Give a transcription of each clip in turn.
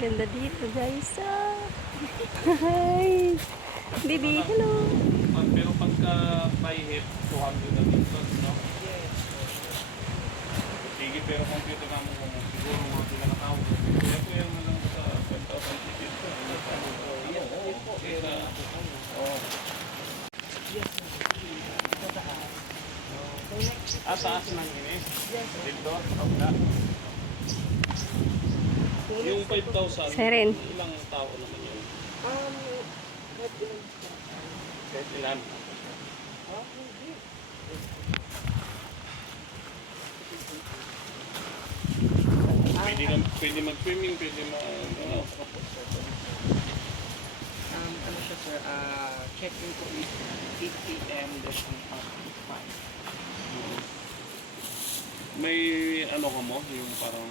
Ganda dito guys. Hi. Baby, hello. Pero pagka by hip, 200 na dito, no? Sige, pero computer namin kung siguro mga pinakatawag. Kaya po yan na lang sa 5,000 tickets. Okay na. Taas man yun eh. Dito? Yung 5,000, Siren. ilang tao naman yun? Kahit ilan? Pwede mag-swimming, pwede ano. Ano siya sir, check-in po is 8 a.m. destination 5. May ano ka mo, yung parang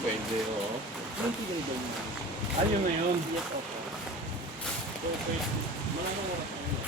pwede, oo. Ayun na yun. Yes, opo. So, pwede. Maraming oras na yun.